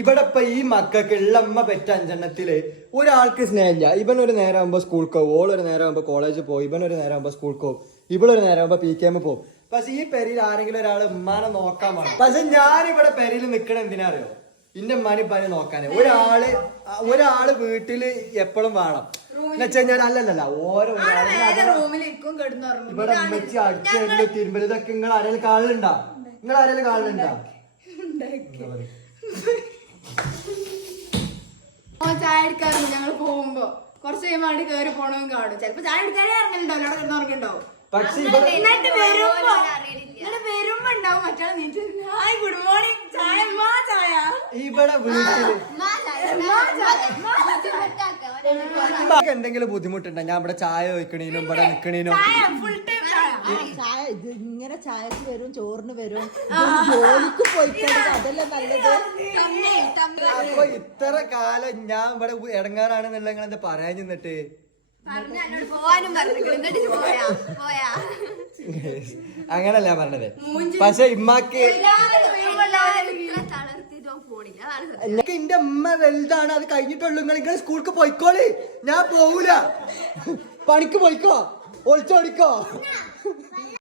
ഇവിടെ ഇപ്പൊ ഈ മക്കൾക്ക് ഉള്ളമ്മ പെറ്റ 5 ഒരാൾക്ക് സ്നേഹമില്ല. ഇവൻ ഒരു നേരം ആകുമ്പോ സ്കൂൾക്ക് പോകും, ഓളൊരു നേരം ആകുമ്പോ കോളേജിൽ പോകും, ഇവൻ ഒരു നേരം ആകുമ്പോ സ്കൂൾക്ക് പോകും, ഇവളൊരു നേരം ആകുമ്പോ PKM പോകും. പക്ഷെ ഈ പെരിയിൽ ആരെങ്കിലും ഒരാൾ ഉമ്മാനെ നോക്കാൻ വേണം. പക്ഷെ ഞാനിവിടെ പെരിയിൽ നിക്കണ എന്തിനാ അറിയോ? ഇന്റെ ഉമ്മാനെ പനി നോക്കാന് ഒരാള് വീട്ടില് എപ്പോഴും വേണം എന്ന് വെച്ച് കഴിഞ്ഞാൽ അല്ലല്ല ഓരോ ഇവിടെ ഉമ്മച്ചി അടിച്ചു തിരുമ്പല് ഇതൊക്കെ നിങ്ങൾ ആരെങ്കിലും കാണലുണ്ടാ? നിങ്ങൾ ആരെങ്കിലും കാണലുണ്ടാ? ചായ എടുക്കാറുണ്ട്. ഞങ്ങൾ പോകുമ്പോ കുറച്ച് കഴിയുമ്പോൾ കയറി പോണമെങ്കിൽ കാണും. ചിലപ്പോ ചായ എടുക്കാനേ ഇറങ്ങലുണ്ടാവും, അവിടെ കിടന്ന് ഇറങ്ങിണ്ടാവും. പക്ഷെ വരുമ്പോ ഉണ്ടാവും മറ്റാൾ നീറ്റ് ഹായ് ഗുഡ് മോർണിംഗ് ചായ ചായ ഇവിടെ വീട്ടില് എന്തെങ്കിലും ബുദ്ധിമുട്ടുണ്ടോ? ഞാൻ ഇവിടെ ചായ വെക്കണീനും ഇവിടെ നിക്കണീനും ചായ ഇങ്ങനെ ചായക്ക് വരും, ചോറിന് വരും, ജോലിക്ക് പോയിക്കാണെങ്കിൽ അതല്ലേ നല്ലത്. അപ്പൊ ഇത്ര കാലം ഞാൻ ഇവിടെ ഇടങ്ങാറാണെന്നുള്ള നിങ്ങൾ എന്താ പറയാൻ ചെന്നിട്ട് അങ്ങനല്ല പറഞ്ഞത്. പക്ഷെ ഇമ്മാക്ക് എന്റെ ഉമ്മ വലുതാണ്, അത് കഴിഞ്ഞിട്ടുള്ളൂ. നിങ്ങൾ സ്കൂൾക്ക് പോയിക്കോളി, ഞാൻ പോവൂല. പണിക്ക് പോയിക്കോ, ഒളിച്ചോടിക്കോ.